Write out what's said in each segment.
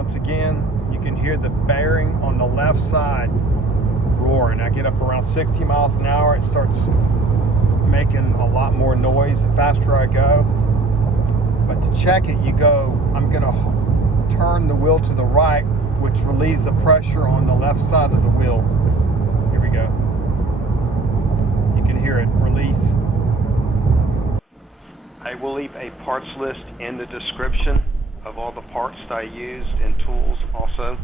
once again, you can hear the bearing on the left side roaring. I get up around 60 miles an hour, it starts making a lot more noise the faster I go. But to check it, I'm gonna turn the wheel to the right, which relieves the pressure on the left side of the wheel. Here we go. You can hear it release. I will leave a parts list in the description of all the parts that I used and tools also.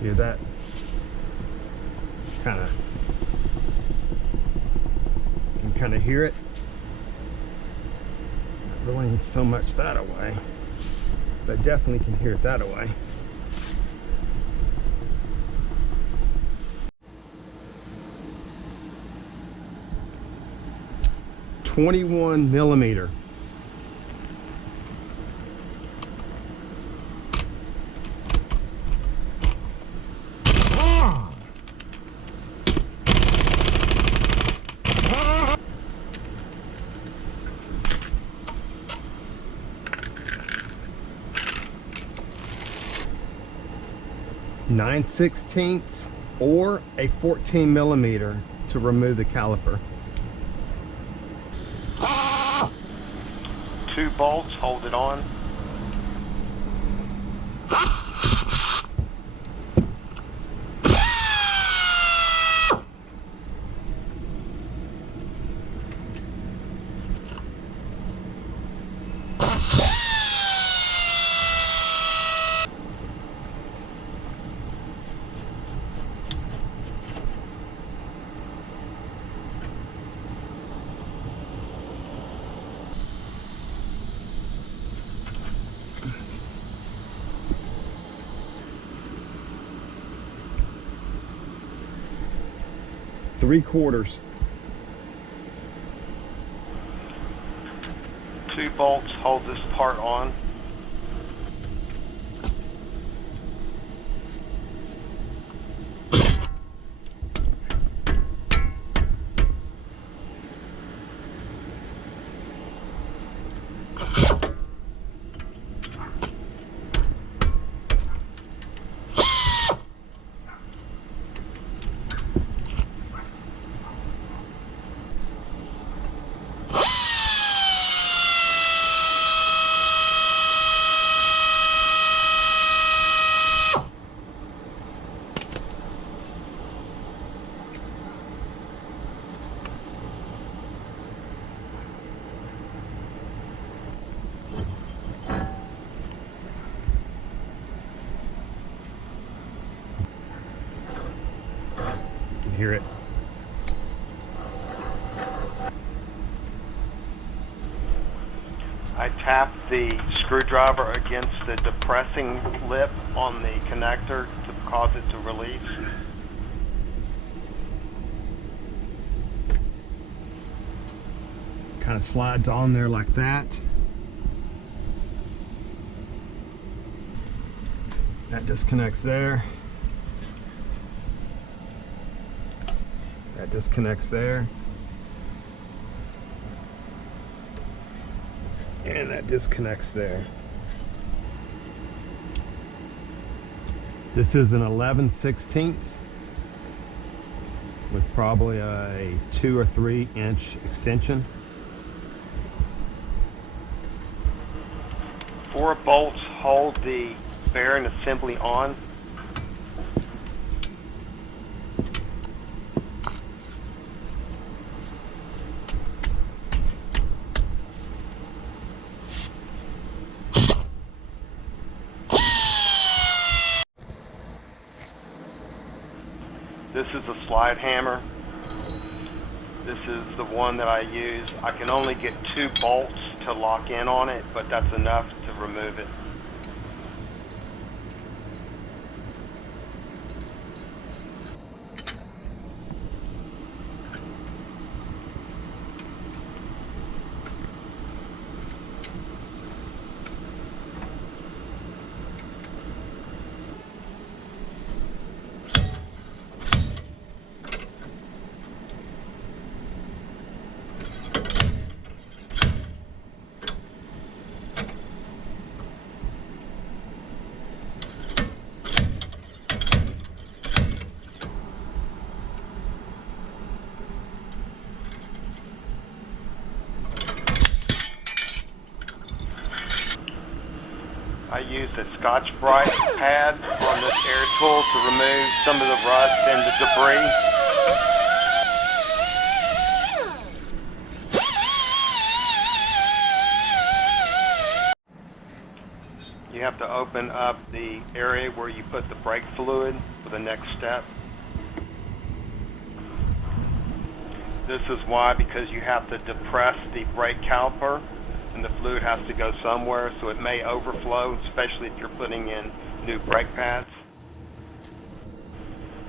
Hear that? You can kind of hear it. Not really so much that away, but definitely can hear it that away. .21 millimeter. .9/16 or a 14 millimeter to remove the caliper. 2 bolts, hold it on. .75. 2 bolts, hold this part on. Hear it. I tap the screwdriver against the depressing lip on the connector to cause it to release. Kind of slides on there like that. That disconnects there. That disconnects there. And that disconnects there. This is an 11/16 with probably a 2 or 3 inch extension. 4 bolts hold the bearing assembly on. This is a slide hammer. This is the one that I use. I can only get 2 bolts to lock in on it, but that's enough to remove it. used a scotch brite pad on this air tool to remove some of the rust and the debris. You have to open up the area where you put the brake fluid for the next step. This is why, because you have to depress the brake caliper and the fluid has to go somewhere, so it may overflow, especially if you're putting in new brake pads.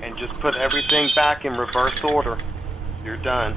And just put everything back in reverse order. You're done.